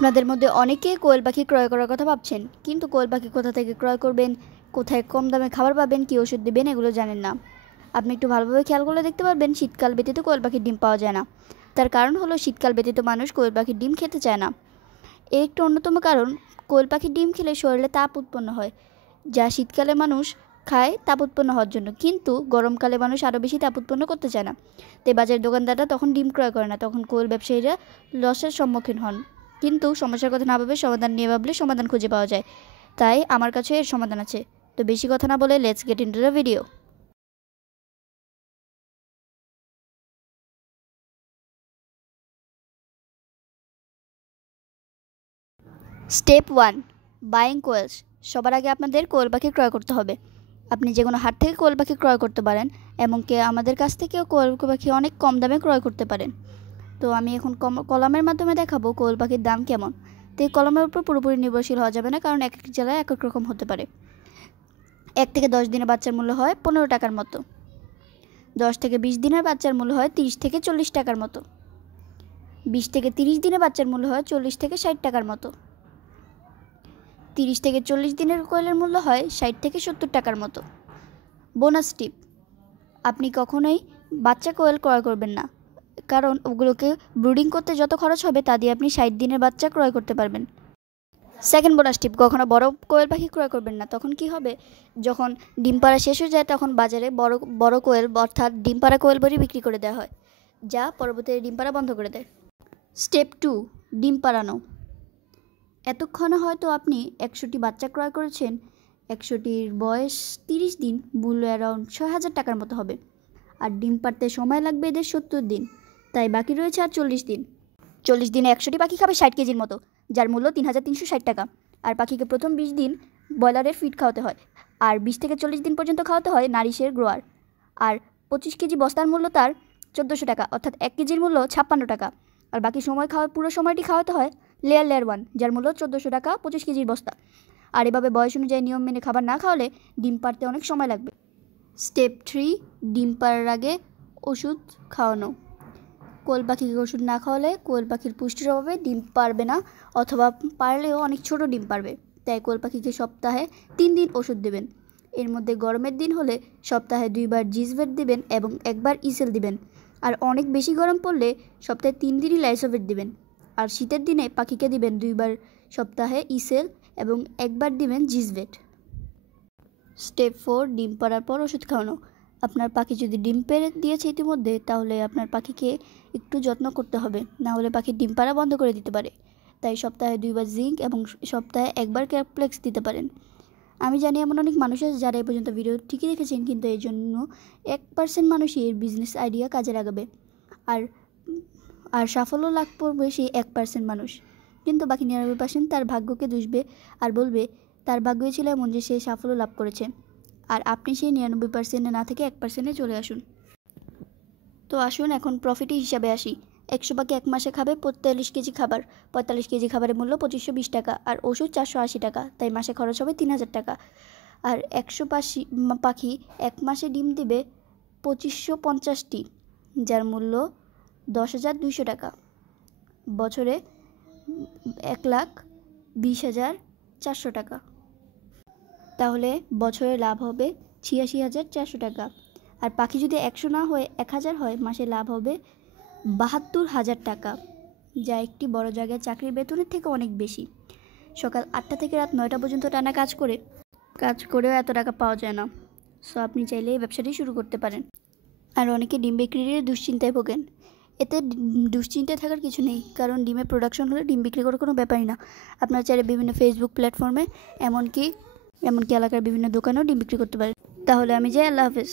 আপনাদের মধ্যে অনেকেই কোয়েল পাখি ক্রয় করার কথা ভাবছেন, কিন্তু কোয়েল পাখি কোথা থেকে ক্রয় করবেন, কোথায় কম দামে খাবার পাবেন, কী ওষুধ দেবেন এগুলো জানেন না। আপনি একটু ভালোভাবে খেয়াল করলে দেখতে পারবেন শীতকাল ব্যতীত কোয়েল পাখির ডিম পাওয়া যায় না। তার কারণ হলো শীতকাল ব্যতীত মানুষ কোয়েল পাখির ডিম খেতে চায় না। এর একটি অন্যতম কারণ, কোয়েল পাখির ডিম খেলে শরীরে তাপ উৎপন্ন হয়, যা শীতকালে মানুষ খায় তাপ উৎপন্ন হওয়ার জন্য, কিন্তু গরমকালে মানুষ আরও বেশি তাপ উৎপন্ন করতে চায় না। তাই বাজারের দোকানদাররা তখন ডিম ক্রয় করে না, তখন কোয়েল ব্যবসায়ীরা লসের সম্মুখীন হন। কিন্তু সমস্যার কথা না ভাবে সমাধান নিয়ে ভাবলে সমাধান খুঁজে পাওয়া যায়। তাই আমার কাছে এর সমাধান আছে। তো বেশি কথা না বলে let's get into the video. Step 1, buying quails. সবার আগে আপনাদের কোয়েল পাখি ক্রয় করতে হবে। আপনি যে কোনো হাট থেকে কোয়েল পাখি ক্রয় করতে পারেন, এমনকি আমাদের কাছ থেকেও কোয়েল পাখি অনেক কম দামে ক্রয় করতে পারেন। তো আমি এখন কলমের মাধ্যমে দেখাবো কোয়েল পাখির দাম কেমন। তো এই কলমের উপর পুরোপুরি নির্ভরশীল হওয়া যাবে না, কারণ এক এক জেলায় এক এক রকম হতে পারে। 1 থেকে 10 দিনের বাচ্চার মূল্য হয় 15 টাকার মতো। 10 থেকে 20 দিনের বাচ্চার মূল্য হয় 30 থেকে 40 টাকার মতো। 20 থেকে 30 দিনের বাচ্চার মূল্য হয় 40 থেকে 60 টাকার মতো। 30 থেকে 40 দিনের কোয়েলের মূল্য হয় 60 থেকে 70 টাকার মতো। বোনাস টিপ, আপনি কখনোই বাচ্চা কোয়েল ক্রয় করবেন না, কারণ ওগুলোকে ব্রুডিং করতে যত খরচ হবে তা দিয়ে আপনি 60 দিনের বাচ্চা ক্রয় করতে পারবেন। সেকেন্ড বোনাস টিপ, কখনো বড় কোয়েল পাখি ক্রয় করবেন না। তখন কি হবে, যখন ডিম পাড়া শেষ হয়ে যায় তখন বাজারে বড় কোয়েল অর্থাৎ ডিম পাড়া কোয়েল বড়ি বিক্রি করে দেওয়া হয়, যা পরবর্তীতে ডিম পাড়া বন্ধ করে দেয়। স্টেপ 2, ডিম পাড়ানো। এতক্ষণে হয়তো আপনি 100টি বাচ্চা ক্রয় করেছেন। 100টির বয়স 30 দিন, মূল্য অ্যারাউন্ড 6000 টাকার মতো হবে। আর ডিম পাড়তে সময় লাগবে এদের 70 দিন, তাই বাকি রয়েছে আর 40 দিন। 40 দিনে 100টি পাখি খাবে 60 কেজির মতো, যার মূল্য 3360 টাকা। আর পাখিকে প্রথম 20 দিন ব্রয়লারের ফিড খাওয়াতে হয়, আর 20 থেকে 40 দিন পর্যন্ত খাওয়াতে হয় নারিশের গ্রোয়ার। আর 25 কেজি বস্তার মূল্য তার 1400 টাকা, অর্থাৎ 1 কেজির মূল্য 56 টাকা। আর বাকি সময় পুরো সময়টি খাওয়াতে হয় লেয়ার 1, যার মূল্য 1400 টাকা 25 কেজির বস্তা। আর এভাবে বয়স অনুযায়ী নিয়ম মেনে খাবার না খাওয়ালে ডিম পাড়তে অনেক সময় লাগবে। স্টেপ 3, ডিম পাড়ার আগে ওষুধ খাওয়ানো। কোয়েল পাখিকে ওষুধ না খাওয়ালে কোয়েল পাখির পুষ্টির অভাবে ডিম পারবে না, অথবা পারলেও অনেক ছোট ডিম পারবে। তাই কোয়েল পাখিকে সপ্তাহে 3 দিন ওষুধ দেবেন। এর মধ্যে গরমের দিন হলে সপ্তাহে 2 বার জিসভেট দিবেন এবং 1 বার ইসেল দিবেন। আর অনেক বেশি গরম পড়লে সপ্তাহে 3 দিনই লাইসোভেট দিবেন। আর শীতের দিনে পাখিকে দিবেন 2 বার সপ্তাহে ইসেল এবং 1 বার দিবেন জিসভেট। স্টেপ 4, ডিম পাড়ার পর ওষুধ খাওয়ানো। আপনার পাখি যদি ডিম পেড়ে দিয়েছে ইতিমধ্যে, তাহলে আপনার পাখিকে একটু যত্ন করতে হবে, না হলে পাখির ডিম পাড়া বন্ধ করে দিতে পারে। তাই সপ্তাহে 2 বার জিঙ্ক এবং সপ্তাহে 1 বার ক্যাপ্লেক্স দিতে পারেন। আমি জানি এমন অনেক মানুষ আছে যারা এই পর্যন্ত ভিডিও ঠিকই দেখেছেন, কিন্তু এই জন্য 1% মানুষই এর বিজনেস আইডিয়া কাজে লাগাবে, আর সাফল্য লাভ করবে সেই 1% মানুষ। কিন্তু বাকি 99% তার ভাগ্যকে দুষবে আর বলবে তার ভাগ্যই ছিল এমন যে সে সাফল্য লাভ করেছে। আর আপনি সেই 99%-এ না থেকে 1%-এ চলে আসুন। তো আসুন এখন প্রফিটের হিসাবে আসি। 100 পাখি 1 মাসে খাবে 45 কেজি খাবার। 45 কেজি খাবারের মূল্য 2520 টাকা, আর ওষুধ 480 টাকা, তাই মাসে খরচ হবে 3000 টাকা। আর 100 পাখি 1 মাসে ডিম দেবে 2550টি, যার মূল্য 10,200 টাকা। বছরে 1,20,400 টাকা। তাহলে বছরে লাভ হবে 86,400 টাকা। আর পাখি যদি 100 না হয়ে 1000 হয়, মাসে লাভ হবে 72,000 টাকা, যা একটি বড় জায়গায় চাকরির বেতনের থেকে অনেক বেশি। সকাল 8টা থেকে রাত 9টা পর্যন্ত টানা কাজ করেও এত টাকা পাওয়া যায় না। সো আপনি চাইলে এই ব্যবসাটি শুরু করতে পারেন। আর অনেকে ডিম বিক্রির দুশ্চিন্তায় ভোগেন। এতে দুশ্চিন্তায় থাকার কিছু নেই, কারণ ডিমের প্রোডাকশন হলে ডিম বিক্রি করার কোনো ব্যাপারই না। আপনারা চাইলে বিভিন্ন ফেসবুক প্ল্যাটফর্মে এমনকি এলাকার বিভিন্ন দোকানেও ডিম বিক্রি করতে পারেন। তাহলে আমি যাই, আল্লাহ হাফেজ।